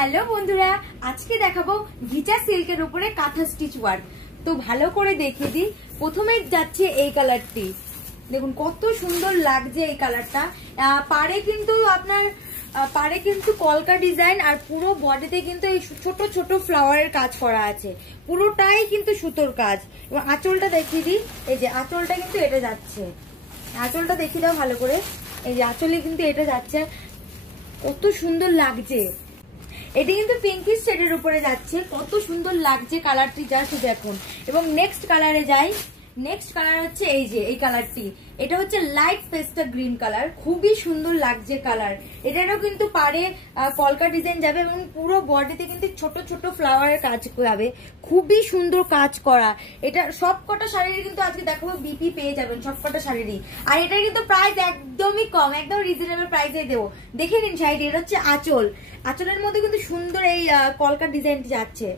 Hello বন্ধুরা, আজকে দেখাবো ভিজা সিল্কের উপরে কাঁথা স্টিচ ওয়ার্ক। তো ভালো করে দেখিয়ে দিই। প্রথমে যাচ্ছে এই কালারটি, দেখুন কত সুন্দর লাগছে এই কালারটা। পারে কিন্তু কলকা ডিজাইন, আর পুরো বডিতে কিন্তু এই ছোট ছোট ফ্লাওয়ারের কাজ করা আছে, পুরোটাই কিন্তু সুতোর কাজ। এবং আঁচলটা দেখিয়ে দিই, এই যে আঁচলটা কিন্তু এটা যাচ্ছে, আঁচলটা দেখিয়ে দাও ভালো করে। এই যে আঁচলে কিন্তু এটা যাচ্ছে, কত সুন্দর লাগছে। এটি কিন্তু পিঙ্কিশ শেডের উপরে যাচ্ছে, কত সুন্দর লাগছে কালারটি, জাস্ট দেখুন। এবং নেক্সট কালারে যাই। নেক্সট কালার হচ্ছে এই যে এই কালারটি, এটা হচ্ছে লাইট পেস্টা গ্রিন কালার, খুবই সুন্দর লাগছে কালার। এটারও কিন্তু পারে কলকা ডিজাইন যাবে এবং পুরো বডিতে কিন্তু ছোট ছোট ফ্লাওয়ারের কাজ যাবে, খুবই সুন্দর কাজ করা। এটা সবকটা শাড়ির কিন্তু আজকে দেখাবো বিপি পেয়ে যাবেন সবকটা শাড়িরই। আর এটার কিন্তু প্রাইস একদমই কম, একদম রিজনেবল প্রাইসে দেবো। দেখে নিন শাড়িটি, এটা হচ্ছে আঁচল, আঁচলের মধ্যে কিন্তু সুন্দর এই কলকা ডিজাইনটি যাচ্ছে।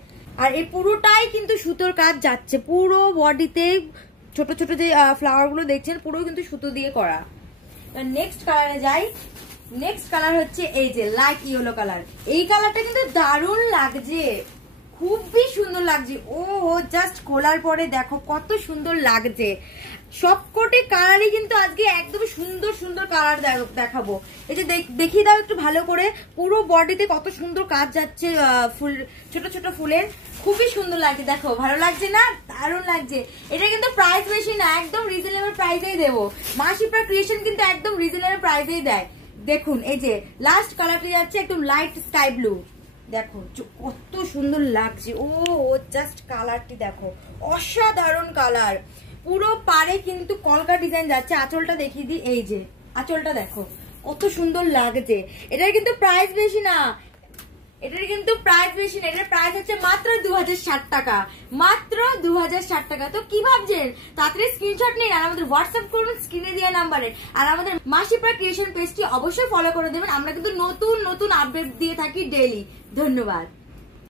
আর এই পুরোটাই কিন্তু সুতোর কাজ যাচ্ছে, পুরো বডিতে ছোট ছোট যে ফ্লাওয়ার গুলো দেখছেন পুরো কিন্তু সুতো দিয়ে করা। নেক্সট কালারে যাই। নেক্সট কালার হচ্ছে এই যে লাইট ইয়েলো কালার। এই কালারটা কিন্তু দারুণ লাগছে, খুবই সুন্দর লাগছে। ও জাস্ট খোলার পরে দেখো কত সুন্দর লাগছে। সবকটি কালারই কিন্তু আজকে একদম সুন্দর সুন্দর কালার দেখাবো। এই যে দেখিয়ে দাও একটু ভালো করে, পুরো বডিতে কত সুন্দর কাজ যাচ্ছে, ফুল ছোট ছোট ফুলের, খুবই সুন্দর লাগছে। দেখো ভালো লাগছে না? দারুণ লাগছে। এটা কিন্তু প্রাইস বেশি না, একদম রিজনেবল প্রাইসেই দেবো। মাসিপ্রা ক্রিয়েশন কিন্তু একদম রিজনেবল প্রাইসেই দেয়। দেখুন এই যে লাস্ট কালারটি যাচ্ছে একদম লাইট স্কাই ব্লু, দেখো কত সুন্দর লাগছে। ও জাস্ট কালারটি দেখো, অসাধারণ কালার। পুরো পারে কিন্তু কলকা ডিজাইন যাচ্ছে। আঁচলটা দেখিয়ে দিই, এই যে আঁচলটা দেখো কত সুন্দর লাগছে। এটার কিন্তু প্রাইস বেশি না, এটার প্রাইস হচ্ছে মাত্র 2060 টাকা, মাত্র 2060 টাকা। তো কি ভাবছেন? তাড়াতাড়ি স্ক্রিনশট নিন আর আমাদের হোয়াটসঅ্যাপ করুন স্ক্রিনে দেওয়া নাম্বারে। আর আমাদের মাসিপ্রা ক্রিয়েশন পেজটি অবশ্যই ফলো করে দেবেন, আমরা কিন্তু নতুন নতুন আপডেট দিয়ে থাকি ডেইলি। ধন্যবাদ।